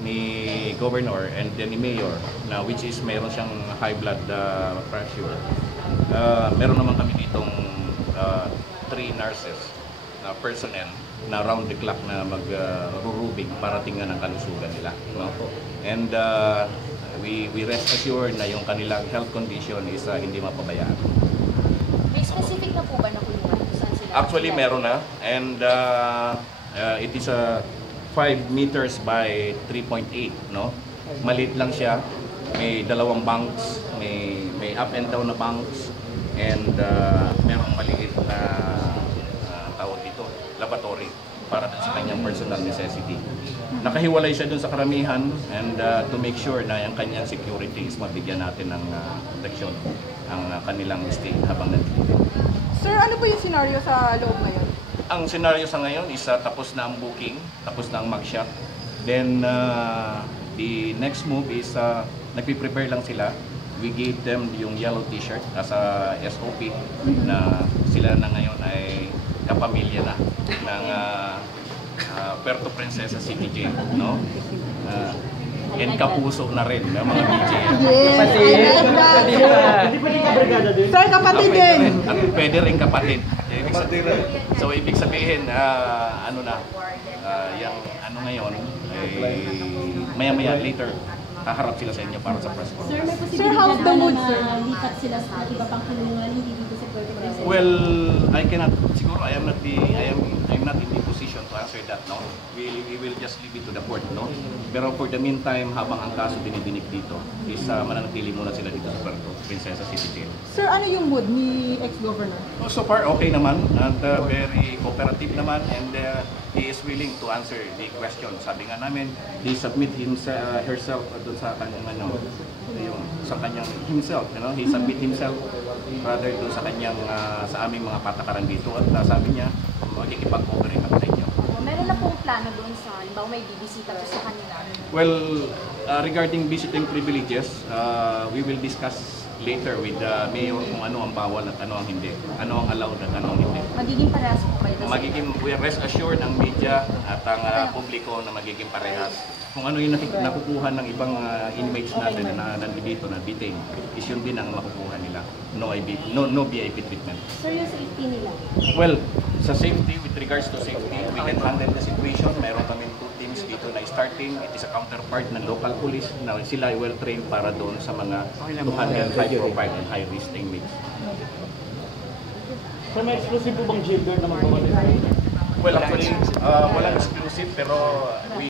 ni Governor and then ni Mayor, na which is meron siyang high blood pressure. Meron naman kami ditong 3 nurses na personnel na round the clock na mag-rubing para tingnan ang kalusugan nila. No? And we rest assured na yung kanilang health condition is hindi mapabayaan. May specific na po ba na kulungan? Actually, meron na. And it is 5 meters by 3.8, no? Maliit lang siya. May 2 bunks, may up and down na bunks, and merong maliit na tawag dito, lavatory para sa kanyang personal necessity. Nakahiwalay siya dun sa karamihan, and to make sure na yung kanyang security is mabigyan natin ng protection ang kanilang stay habang nandito. Sir, ano po yung scenario sa loob ngayon? Ang scenario sa ngayon is tapos na ang booking, tapos na ang mugshot. Then the next move is nagpe-prepare lang sila. We gave them yung yellow t-shirt as a SOP na sila na ngayon ay kapamilya na ng Puerto Princesa City Jail, no? And kapuso na rin ng mga DJ. Sir, kapatid din! At pwede rin kapatid. So ibig sabihin, yung ngayon, maya-maya later, haharap sila sa inyo para sa press conference. Sir, may posibilidad ba na lipat sila sa iba pang kulungan, hindi dito sa Puerto Princesa? Well, I cannot, siguro I'm not in the position to answer that, no? We will just leave it to the court, no? Pero for the meantime, habang ang kaso dinidinig dito, is mananatili muna sila dito sa Puerto Princesa City Jail. Sir, ano yung mood ni ex-governor? So far, okay naman, and very cooperative naman, and he is willing to answer the question. Sabi nga namin, he submit herself doon sa kanyang himself, you know, he submit himself rather doon sa kanyang sa aming mga patakaran dito, at sabi niya makikipag-cooperate ako sa inyo. Meron na pong plano doon sa, halimbawa may bibisita po sa kanila? Well, regarding visiting privileges, we will discuss later with the mayor kung ano ang bawal at ano ang hindi, ano ang allowed at ano ang hindi. Magiging parehas po kayo? We rest assured ang media at ang publiko na magiging parehas. Kung ano yung nakukuha ng ibang inmates natin na nandito na detained, is yun din ang makukuha nila. No VIP treatment. Sir, yung safety nila? Well, sa safety, with regards to safety, we can handle the situation. Meron kami 2 teams dito na starting. It is a counterpart ng local police na sila well trained para doon sa mga to handle high profile and high risk inmates. So may exclusive po bang jailguard na magpapalito? Well, actually, walang exclusive, pero we